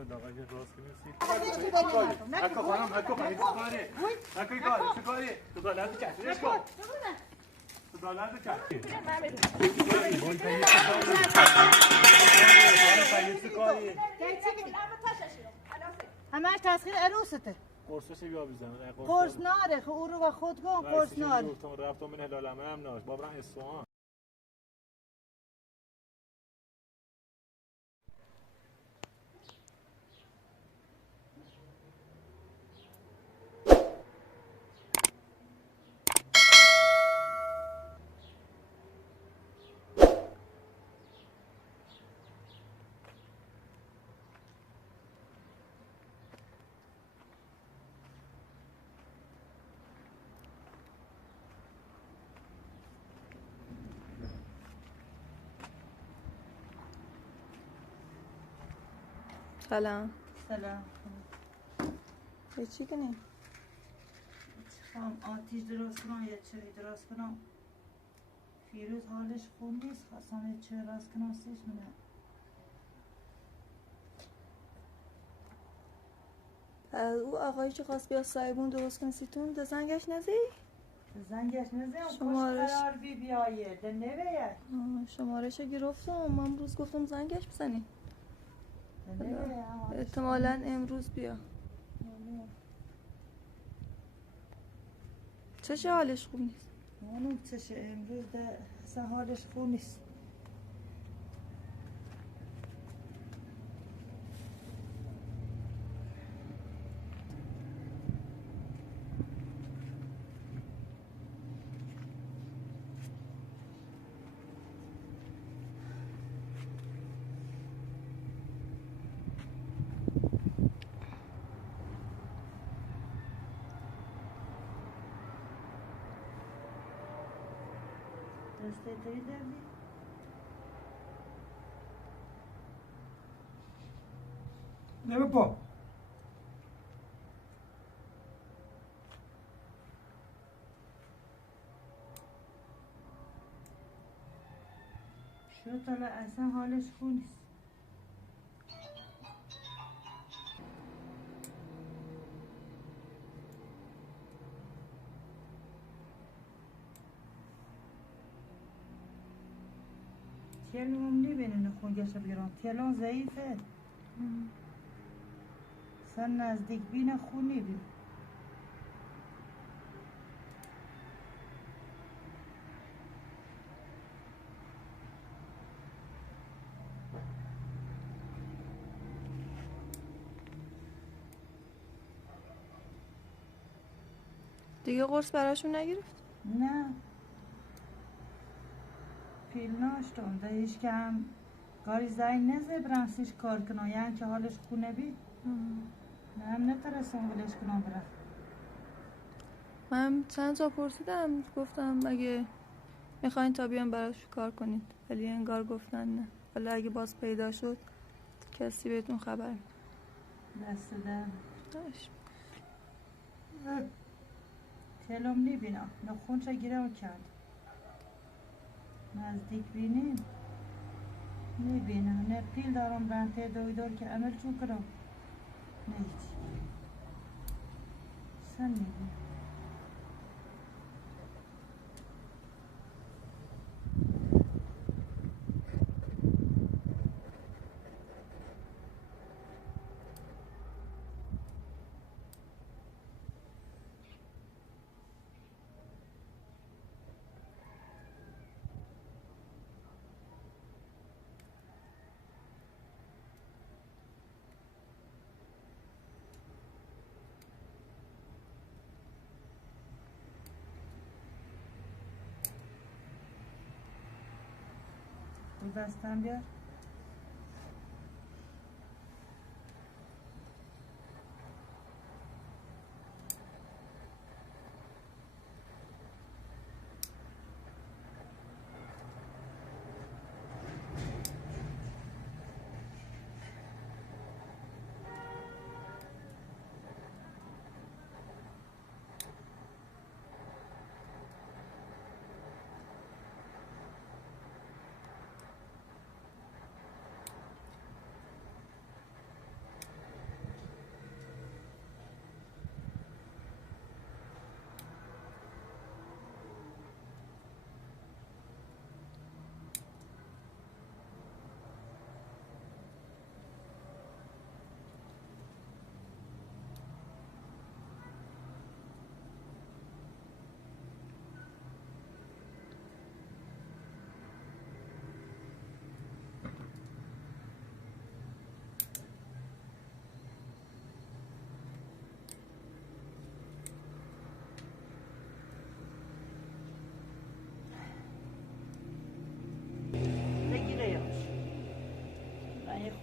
شد آقا که راست کنید نکو خانم نکو خانم چه کاری تو غلط کردی نکو تو غلط کردی همه تسخیر عروسته قرصش بیا بزنم قرص ناره او رو با خود گم قرص ناره رفتم من هلالمه هم ناش بابرم اصفهان سلام سلام به چی کنی؟ هم آتیش درست کنم یه چایی درست کنم فیروز حالش خوب نیست خواستم یه چایی درست کنم سیش منه او آقایی که خواست بیا سایبون درست کنی سیتون ده زنگش نزی؟ زنگش نزیم شمارش قرار بیایه ده نویه شمارش گرفتم من امروز گفتم زنگش بزنی ده نویه احتمالا امروز بیا چه حالش خوب نیست؟ منم چشه امروز ده اصلا حالش خوب نیست دسته تایی دردی؟ نمه با شو طلع اصلا حالش خوب نیست تیلون نبینه خونگش بگیرم تیلون ضعیفه سن نزدیک بینه خون نبینه دیگه قرص براشون نگرفت؟ نه پیل ناشتم ده هیچ که هم کاری زنگ نزه برنسیش کار کنم یعنی که حالش خونه بی نه هم نترسم ولش کنم برم من چند جا پرسیدم گفتم اگه میخواین تا بیان براش کار کنید ولی انگار گفتن نه ولی اگه باز پیدا شد کسی بهتون خبر دست در داشت تلم نبینم نه خونچه گیرم کرد نزدیک بینیم نبینم نه پیل دارم برنته دویدار که عمل چون کنم نه هیچ سن نبینم دستم بیار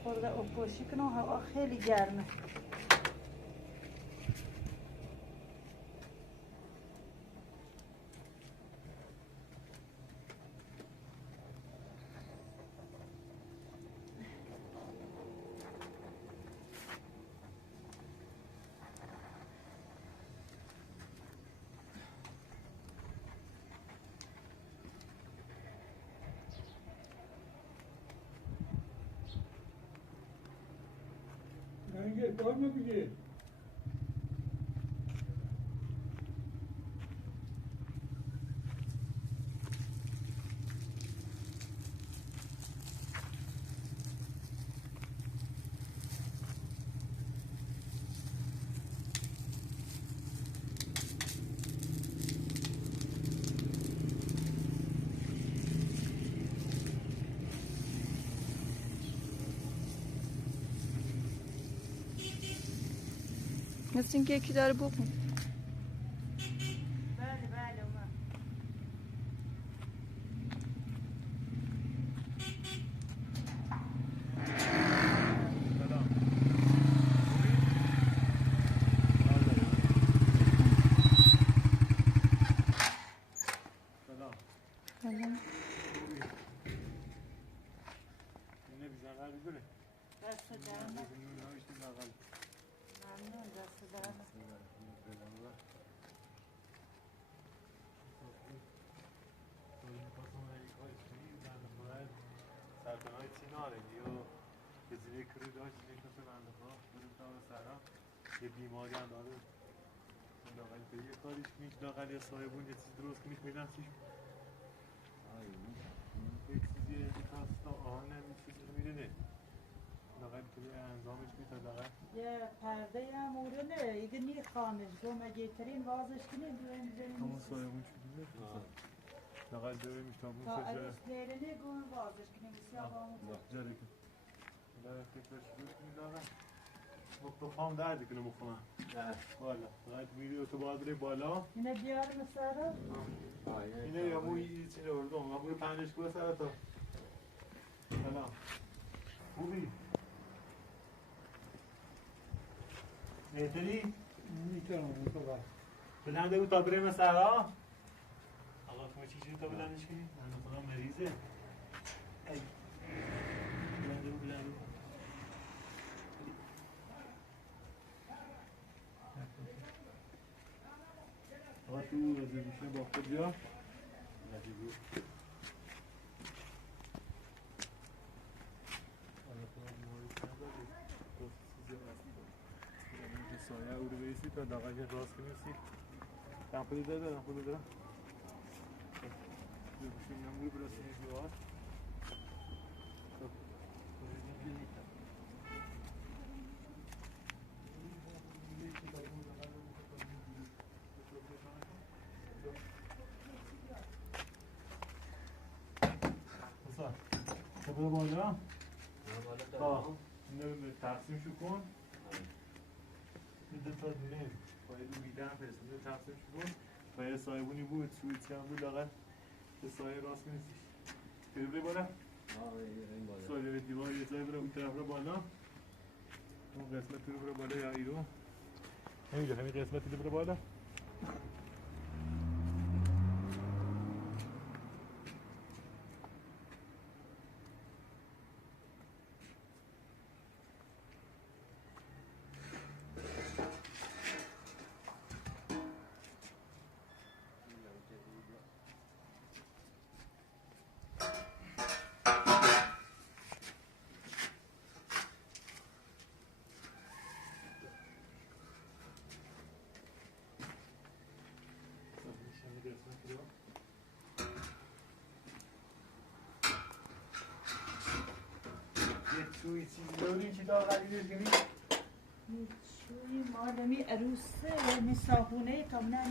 خورده اپوشی کنم هوا خیلی گرمه. Hangi var mı bir? مثل اینکه یکی داره بوق می‌کنه. بله بله اومد. سلام. سلام. اینه بیزنه بگوره. دست درم نوشتیم بغل. ممنون دست درم. سرطانهای سیناره یا به زیره کری داشت زیره کسی بنده خواه بریم تا به سرم یه بیماری هم داره لاغل به یه کاریش میش لاغل یا صاحبون یه چیز درست کنیش میدن چیش یه چیزی یه کاستا آهن هم یه چیزی میدونه لاغل که یه انزامش میتونه لاغل یه پرده هم اورونه ایگه نی خانش گم اگه ترین وازش کنی دویم همون صاحبون چی دیده؟ لاغل دوره میشتابون تا کجا عروس لیرنی گم وازش کنی بسیار بامون جاری کن لاغل فکرش بود کنی لاغل مخم درد کنه مخمم بالا فقط میری تو باید بری بالا اینه بیار مساره اینه یا موی چیزی اردم من بوی پنجش کوه سر تا سلام خوبی؟ بهتری؟ میتونم تو بر. بلنده بود تا بریم سرا آقا تو چی تا بلندش کنی؟ من خودم مریضه ای بلنده بود آقا تو رزرویشن با خود بیا نجیبو سایه او رو بیسی تا دقیقه راست کنیسی دمپلی داره دمپلی داره رزرویشن نموی برسی نیزی وار برو بالا اینو تقسیم شو کن این تا دونه باید میدم پرسونه تقسیم شو کن باید صاحبونی بود سویتی هم بود لاغل به سایه راست میرسیش بری بالا سایه دیوار یه جای برو اون طرف رو بالا اون قسمت رو برو بالا یا ایرو نمیجا همین قسمتی رو برو بالا چوی چیزی داریم چی تا قلیلش کنیم؟ چوی مالمی عروسه می صابونه تا نه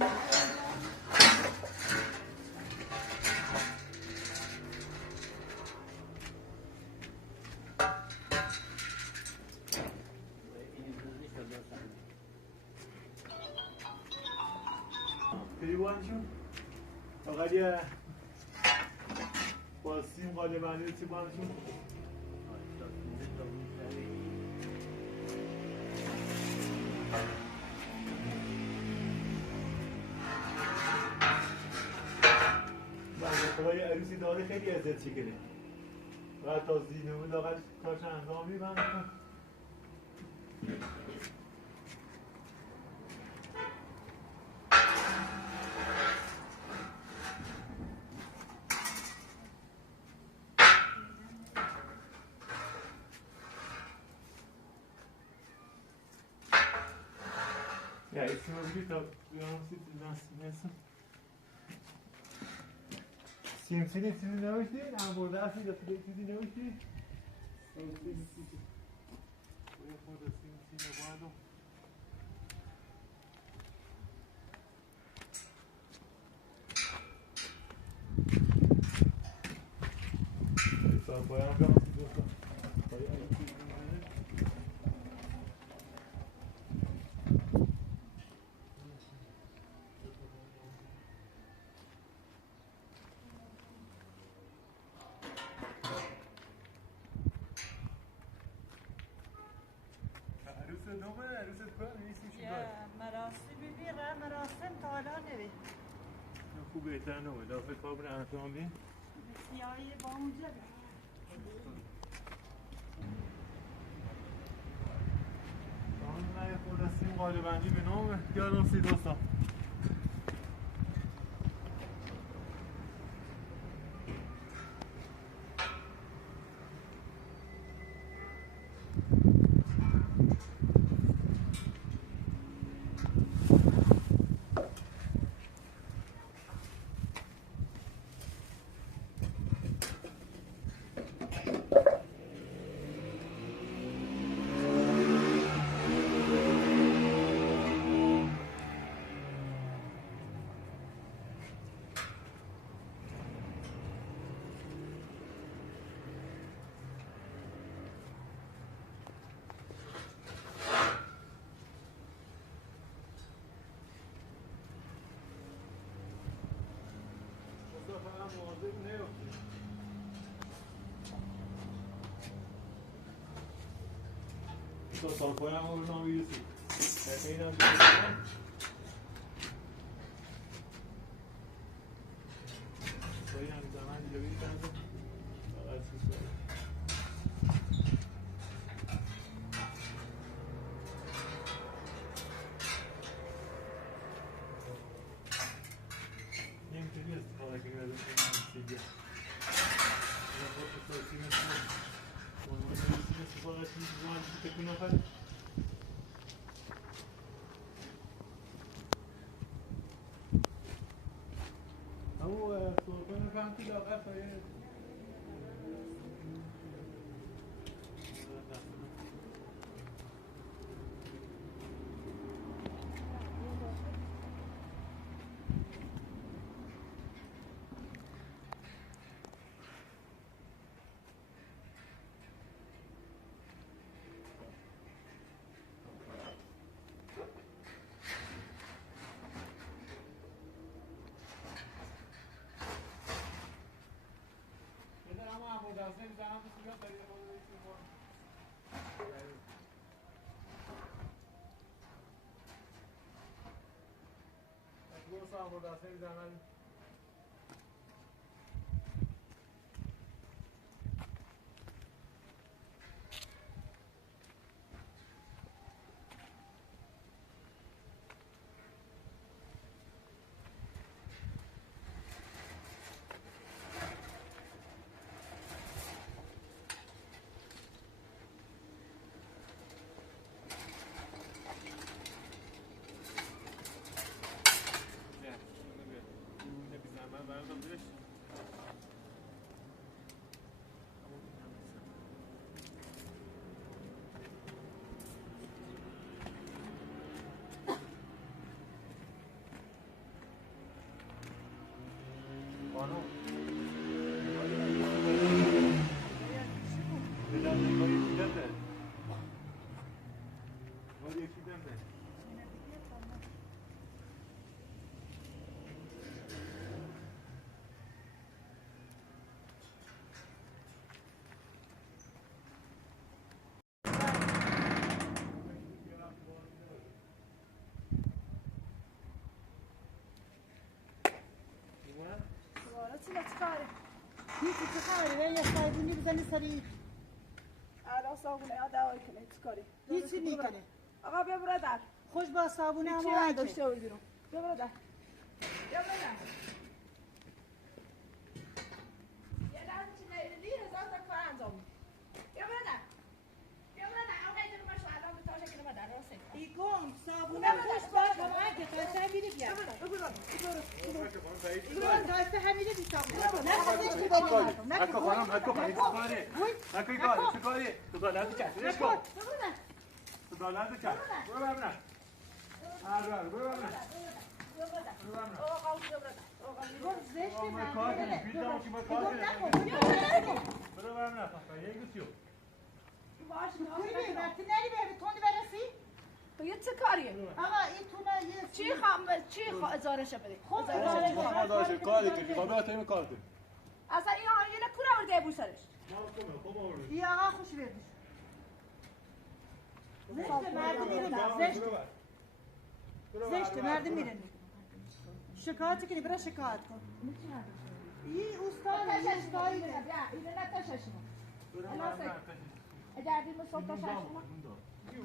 پری باندشون فقط یه با سیم قاله بندی چی باندشون خدای عروسی داده خیلی اذیت شکره و تا زینمون لاغت کارش انجام میدم Ja, ich bin mal wieder, wir haben sie lassen. سیمسیلی چیزی نوشتی؟ انبرده هستی یا چیزی نوشتی؟ سیمسیلی باید خود سیمسیلی باید باید هم کنم مراسم تا حالا نوید خوب بهتر نمید دافعه کار بر انجام بین سیاهی با اونجا نه خود از سیم قالبندی به نام یادم 32 سال تو سال پایم رو نام یوسی اینم دیگه سایی هم زمان دیگه بیدی کنم فقط سوسایی اینطوری استفاده کنیم از این دیگه یا خود سوسی مثل استفاده کنیم زمان دیگه تکون نفره همون سربان فهمتی لاغر سایه هیچی نتکاره هیچی چه خبره؟ یه صابونی بزنی سری. الان صابونه ها دوایی کنه چیکاری هیچی میکنه. آقا بیا برادر خوش با صابونه هیچی هم نداشته بودی رو بیا برادر بیا برادر یه لحظه چی نیدی هزار تا کار انجام میدی بیا برادر بیا برادر آقا اینجا رو باشه الان به تاشه کنه در راسته ایگون صابونه خوش با کمک تا میری بیا. ایگون دست همیشه بی صابونه. نه خودش تو بریم. نکو خانم نکو خانم چیکاری؟ نکو چیکاری؟ تو دلت چطورش کن؟ تو دلت چطور؟ برو ببینم. برو ببینم. آقا بیا برادر ایگون زشت من. کار کنیم پیدا کی با کار ایگون کنیم. نکن. بیا برو ببینم پس یه گوشیو. باشه ببین وقتی نری به تون برسی. تو یه چه کاریه آقا این تونه یه چی ازارش بده خب ما داشت کاری کنیم. خب تیم کار کنیم. اصلا این آینه کورا ورده بو سرش ما خب آورد. بیا آقا خوش بردش. زشت مردم میرن. زشت مردم میرن. شکایت کنی برای شکایت کن. این استاد استادی بیا اینو نتاشش اجازه صبح تا شش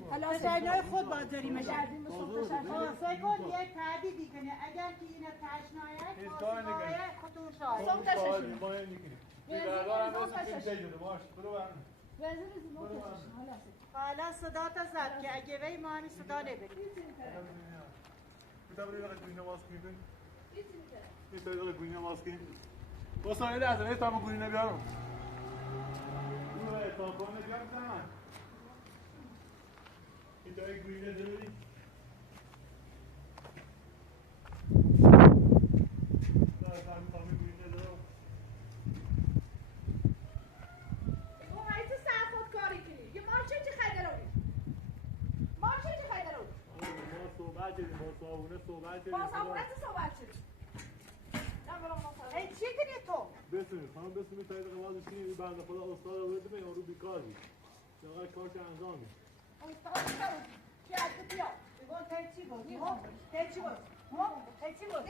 حالا سینای خود باید داریم اجازه صبح تا شش فکر کن یک تعدیدی کنه اگر که این تشنایت خواستگاه خودش شاید صبح تا شش ما نمی‌کنیم. برو وزیر زنو حالا حالا صدا تا زد که اگه وی ما همین صدا نبریم بتابری وقت گوینه ماسک می‌کنی؟ این طریق گوینه ماسک با سایه از این تام گوینه بیارم. اون رو تا کنه بیارم زمان. این طریق گوینه داری؟ تام گوینه دارم. تو هایی تو صرفات کاری کنی یه ماشین چی خیلی روی ماشین چی خیلی روی ما صحبت کردیم با صابونه صحبت کردیم. با صابونه تو صحبت شدیم ای چی کنی تو؟ بسونی خانم بسونی طریق وازش کنی این بنده خدا استاد آورده به یارو بیکار بود. فقط کارش انجام میده. استاد کرد چی از تو بیا بگون تیچی بود تیچی بود تیچی بود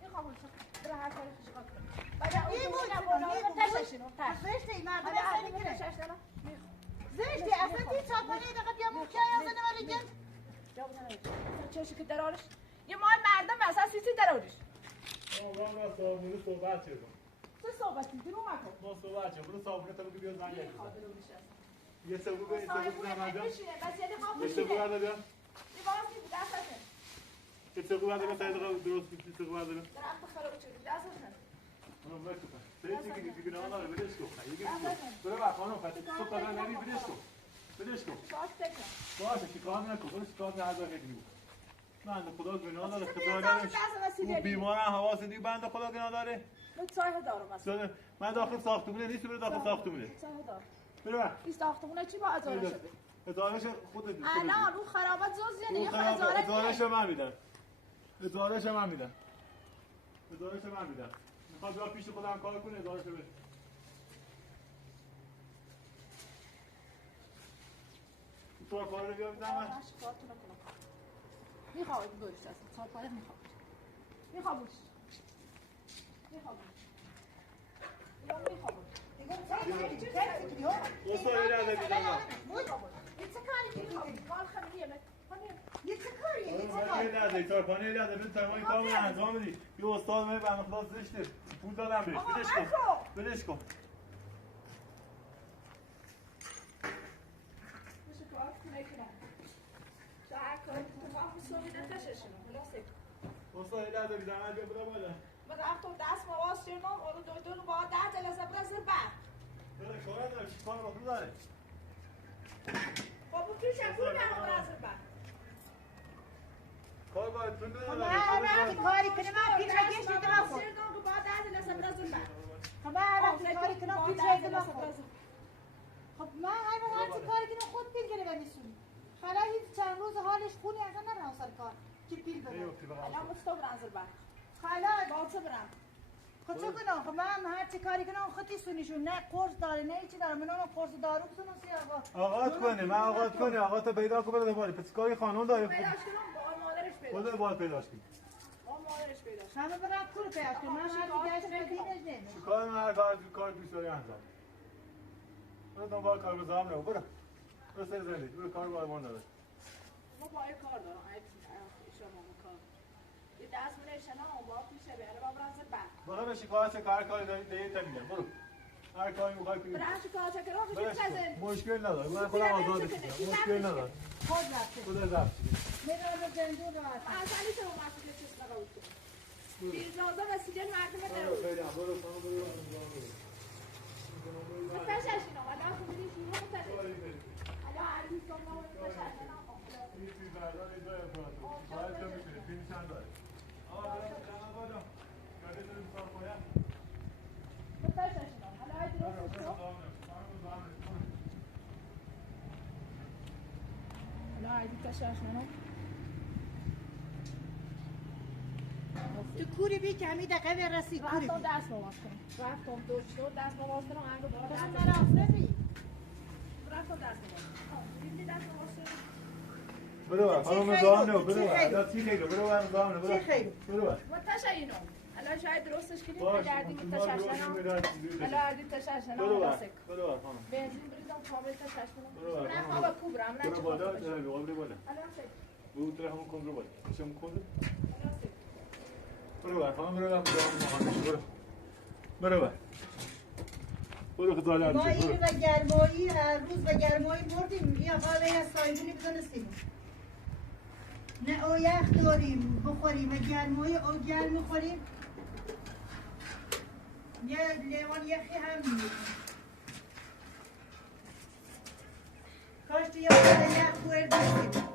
این خاموش برای هر کاری خوشی کار کنی بعد این بود تششینو تش زشته این مردم بعد اصلا اون نکنه تشش نه زشته اصلا این چاپانه دقیقه بیا ممکن یازنه ولی گل چشی که درارش یه مال مردم اصلا سیسی درارش ما با صابونه صحبت کردیم. چه صحبتی درو مکن ما صحبت کردیم. برو صابونه تا بگو بیا زنگ این بزن. خاطر میشه یه سبو به این سبو بزن انجام. بس یه خواب یه سبو برده بیا. دیواز نیست دستشه یه سبو برده بیا طریق درست کنی سبو برده بیا. درخت خراب شده دستشه اونو برو کن. سیتی که دیگه نه داره بدش کن. برو با خانم فاطمه تو کارا نری بدش کن. بدش کن. شاید تکه باشه شکار نکن. برو شکار نذار که دیگه. بنده خدا گناه داره خدا داره. اون بیمار حواس دیگه بنده خدا گناه داره. من چای دارم اصلا من داخل ساختمونه نیست برو داخل ساختمونه. چای دارم برو. این ساختمونه چی با ازاره شده ازارش خودت الان رو خرابات زوز یعنی یه خود ازارش من میدم. ازارش من میدم. ازارش من میدم. میخواد بیا پیش خودم کار کنه ازارش بده. تو کار رو بیا میدم من. میخواد دورش اصلا چای میخواد میخوابوش میخوابوش یا میخوابوش وسایل از میدم. یه چه کاری میخوابی مال خمیه یه چه کاریه من یه لحظه کار کنه لحظه بده تمام کارو انجام بدی. یه استاد من بنده خدا زشته. پول دادم بهش. بدش کن. بدش کن. وسایل از میدم بیا برو بالا. من رفتم دست مواز شدم اونو دکتر با 10 جلسه برز بعد بله کار داره چی کار با تو داره؟ بابا تو شکر برام برز بعد کار باید تون داره. من کاری کنم من پیچ گشت دادم خود شدم با 10 جلسه برز بعد من کاری کنم پیچ دادم خود خب من هر کاری کنم خود پیل کنه بنیسون حالا هیچ چند روز حالش خونی اصلا نرم سر کار که پیل بده الان مستو برز بعد حالا با چه برم خب چه کنم خب من هر چی کاری کنم خودی سونیشون نه قرص داره نه چی داره من اون قرص دارو بسونم سی آقا آغاز کنه من آغاز کنه آقا تو پیدا کن بده دوباره پس کاری خانم داره پیداش کنم با مادرش پیدا خود باید پیداش کنی با مادرش پیدا شد. همه برای پول پیدا کنم من هر دیگه دینش نمیشه کار من هر کار دوست داری انجام برو دنبال کار بزام نگو برو سر زندگی برو کار باید نداره ما با این کار دارم شما کار یه دست من اشنا با پیشه بیاره با برنز بعد برو شکایت کار کاری داری دیگه میگم برو هر کاری میخوای کنی برنز کار چکرا بشه مشکل نداره من خودم آزاد میشم مشکل نداره خود رفته خود رفت میرم به زندون راحت اصلی شما مسئول چیز نگوید بیرزازا وسیله مردم برو خیلی برو متشاشینا حالا خوبی شروع متشاشینا حالا عزیز شما متشاشینا این توی بردار ایجا امکانات باید تو میتونی فیلم چند داره برو جناب بالا گاده تو بسار باید متشاشینا حالا های درست شد حالا عزیز متشاشینا تو کوری بی کمی دقیقه برسی کوری رفتم دست نماز کنم رفتم دست نماز کنم انگو برای بسن دست مرافته بی رفتم دست نماز کنم دست نماز کنم برو خانم زامنه برو لا چی خیلی برو من زامنه برو برو متشاشینا حالا شاید درستش کنیم بگردیم متشاشینا حالا عزیز متشاشینا برو خانم بنزین بریزم کامل متشاشینا برو من خواب کوبرم نه برو بالا برو بالا حالا سه برو تو همون کن برو بالا شما کن حالا سه برو خانم برو من زامنه برو برو خدای ما عزیز این و گرمایی هر روز و گرمایی بردیم یا حالا یا سایبونی بزنستیم نه او یخ داریم بخوریم و گرمایی او گرم میخوریم یه لیوان یخی هم میگیریم کاش تو یه بار یخ بویر داشتیم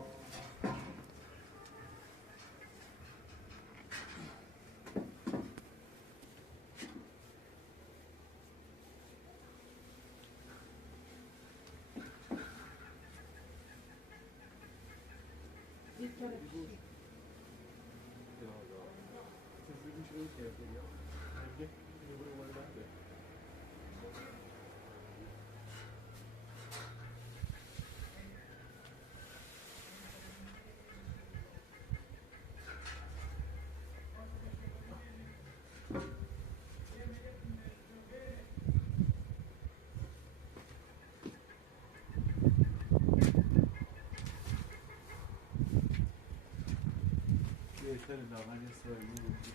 بهتره دامن یه سایبون بودی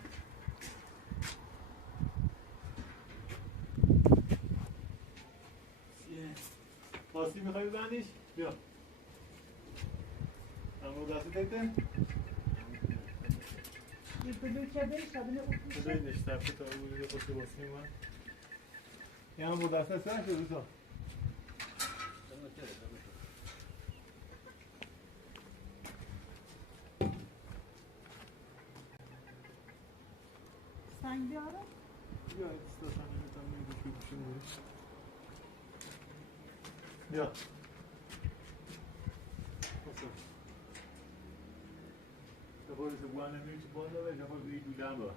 پاسی میخوای ببندیش؟ بیا اما دستی تکته؟ بذاری نشتر تا بودی به خوشی باسی من یه هم با دسته سر شد روزا سنگ بیارم؟ بیا استاسن نمیتونم نمیدوشی بوشیم بودی بیا Depois o guarda meio de bola, já vai vir do lado.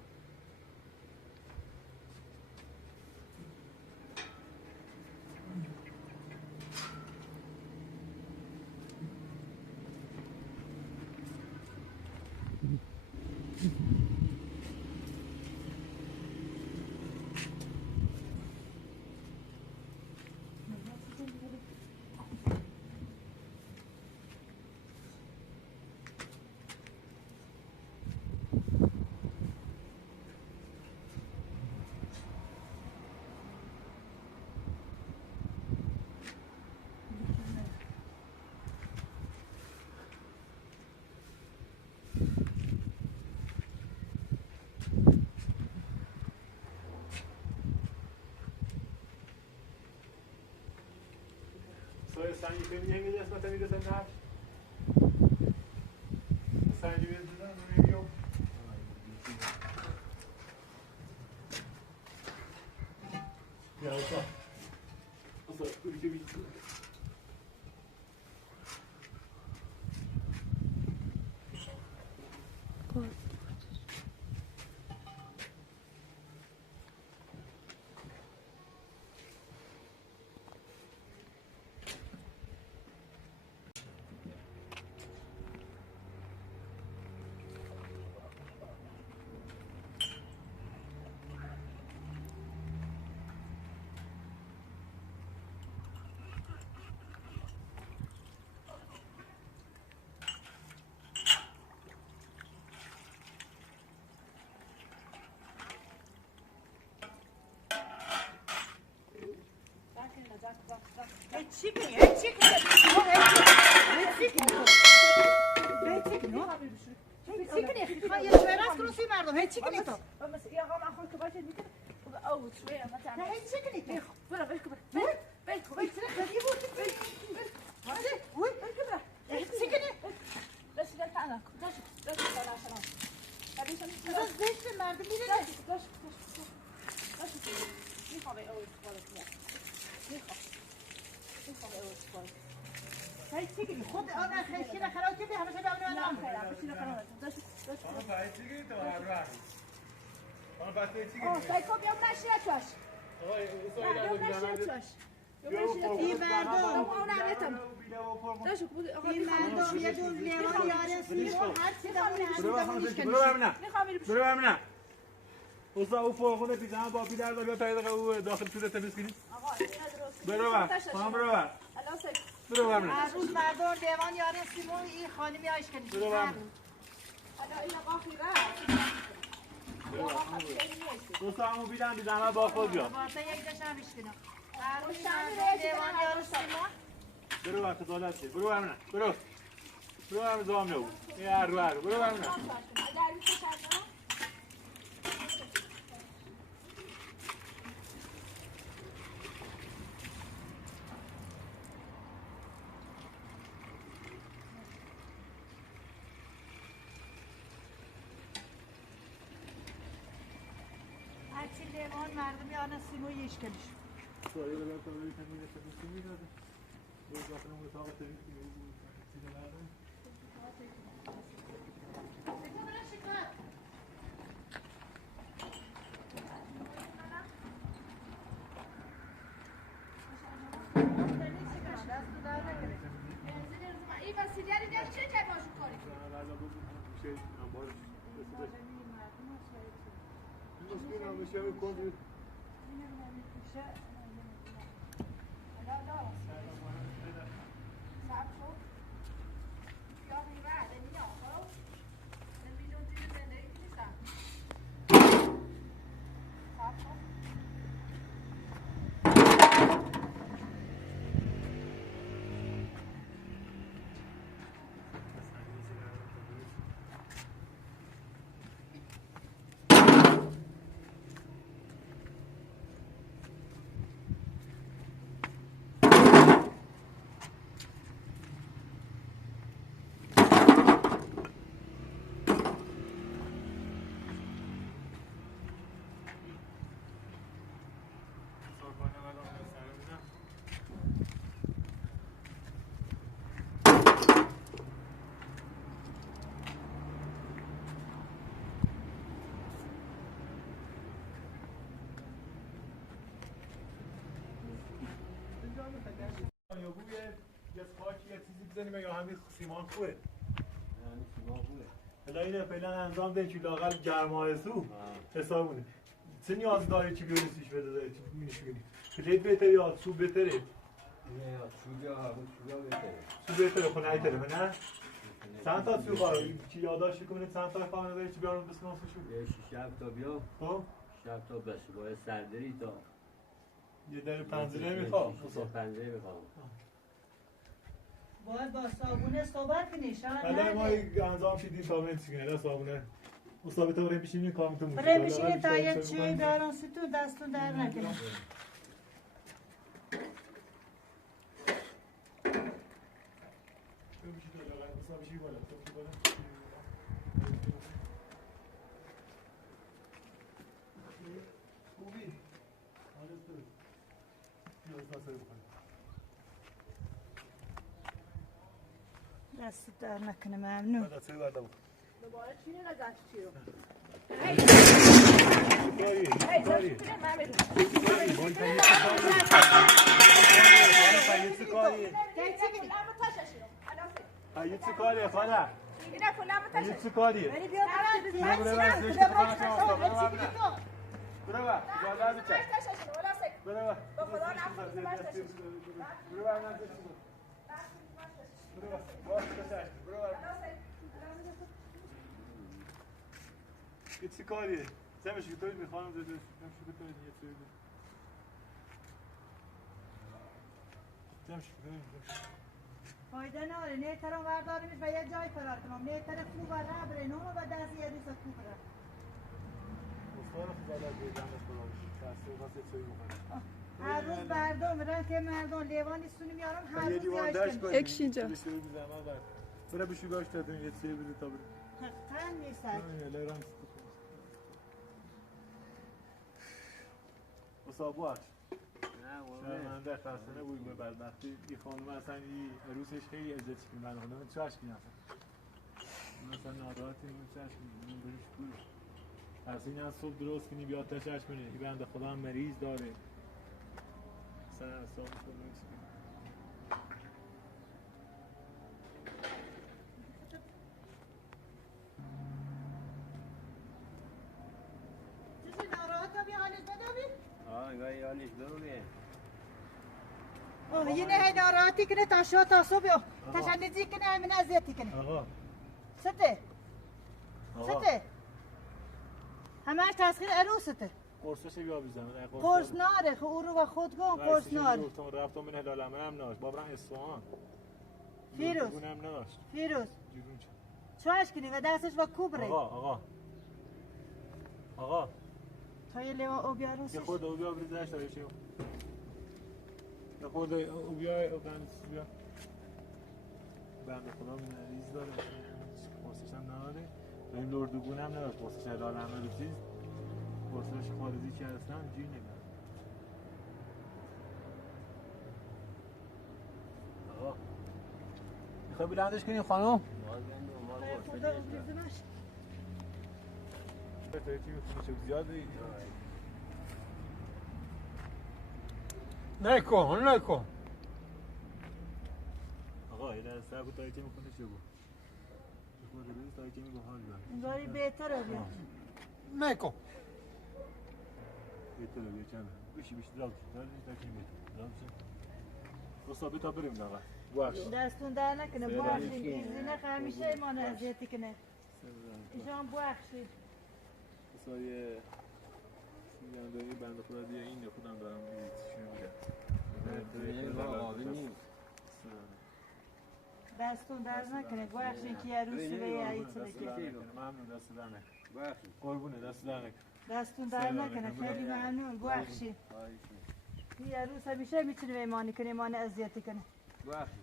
سنگی که میگه قسمت میرسه نه سنگی میرسه نمیگم یا اصلا کلی که بیشتر او فرقونه پیزن با پیدر داری تا او داخل توده تمیز کنی برو بر خواهم برو بر برو بر من روز مردم دیوان یاره سیمون این خانمی آیش کنی برو بر من دوستا همون بیدن بیزن با خود بیا واسه یک دشم بیشکنم روز مردم دیوان یاره سیمون برو بر خدالت برو بر من برو بر من زام نو برو بر من مردم یاره سیمون یش کنیش سوال رو تا روی تنین تمیز می‌داده روز داخل اون اتاق تمیز یا بوی یه خاکی یه چیزی بزنیم یا همین سیمان خوبه یعنی سیمان خوبه حالا اینه فعلا انجام دهیم که لاغر گرمای سو حسابونه چه نیاز داره که بیارسیش بده داره چی می‌بینیش بگیری پلیت بهتره یا سو بهتره نه سوگ یا همون سوگ بهتره سو بهتره خونه ایتره نه چند تا سو خواهی که یادداشت کنه چند تا خواهی نداری که بیارم بسناسو شو یه شب تا بیا خب شب تا بس باید سردری تا یه در پنجره میخوام پنجره میخوام باید با صابونه صحبت کنی شاید حالا ما انجام شدیم صابونه چیکنه نه صابونه مصابه تا برای بشینیم کامتون موجود برای بشینی تا یه چی بیارم تو دستون در نکنه دست در نکنه ممنون دوباره چی نگذشت چی رو چه کاریه خاله؟ اینا کلام این چه کاریه؟ ولی بیا برات برو من برو چیکار برو کنم برو برو یه چی کاریه؟ زمش که توی میخوانم زده نمشه که توی نیه توی جمع شد. فایده نداره نه ترم ورداریمش به یه جای فرار کنم نه تر خوب را بره نونو به دست یه روز خوب را استاد خدا بیدم خدا دست واسه توی بخوره هر روز بردم میرن که مردم لیوانی سونی میارم هر یه روز دیوان یاش دشت کنم کنیم اکش اینجا. بشه بزنم بر برای بشو گاش دادن یه چیه بده تا بره حقا نیست لرام استاد بوش نه شرمنده خستانه بود به بدبختی این خانم اصلا این عروسش خیلی عزت شکل من خانم چشم کنم مثلا ناراحتی این چشم این بریش بود پس این از صبح درست کنی بیاد تا چشم کنی این بنده خدا هم مریض داره مثلا اصلا کنی چیزی ناراحت بیا حالش بدابی؟ گاهی حالش برویه یه نه ناراحتی کنه تا شو تا صبح تشنجی کنه همین اذیتی کنه آقا سته آقا سته همش تسخیر عروسته قرصش بیا بزنم قرص ناره خب او رو با خودگاه قرص ناره رفتم من هلال هم نداشت بابران اصفهان فیروز هم نداشت فیروز جیرون چاش کنی و دستش با کوبره آقا تا یه لیوان او بیاروسش یه خورده او بیا بریزش داره چیو یه خورده او بیا بیا بنده خدا مریض داره قرصش هم نداره این لردگون هم نداشت قرصش هلال همه رو چیز قرصش خارجی که هستن جیر نگرد آقا میخوای بلندش کنی خانم؟ خورده او بیزمش بهتره که میخونه زیاده نکن آقا یه در سر بود تایی که میخونه چه بود میخونه بریز تایی که میگه حال بر انگاری بهتره بیا نکن بهتره بیا چند بیشی دراب شد داری تا که میگه دراب شد اصابه تا بریم دقیقا بخش دستون در نکنه بخشید ایزینه همیشه ایمان اذیتی کنه ایشان بخشید اصای سیگانداری بنده خدا دیگه این خودم دارم دستون در نکنه بخشید که یه روسی به یه عیدی ممنون دست در نکنه قربونه دست در نکنه دستون در نکنه خیلی ممنون بخشید یه روز همیشه میتونه به ایمانی کنه ایمان اذیتی کنه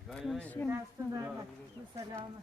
دستون در نکنه سلامت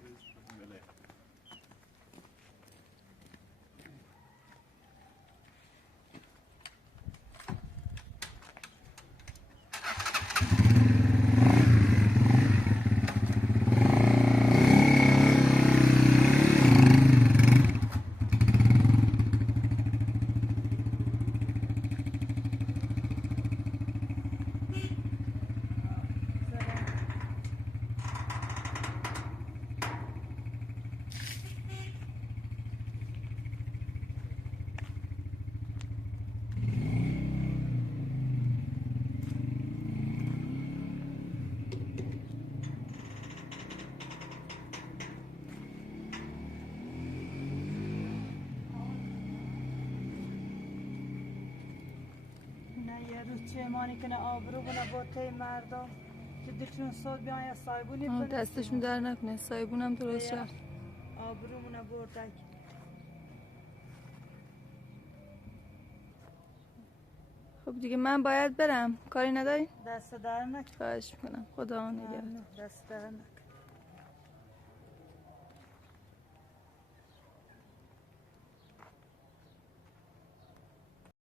چه ایمانی کنه آبرو بنا با تی مردم که دکترون صد بیان یا سایبونی کنه دستشون در نکنه سایبون هم درست شد آبرو منا بردک خب دیگه من باید برم کاری نداری؟ دست در نکن خواهش میکنم خدا نگهدار دست در نکن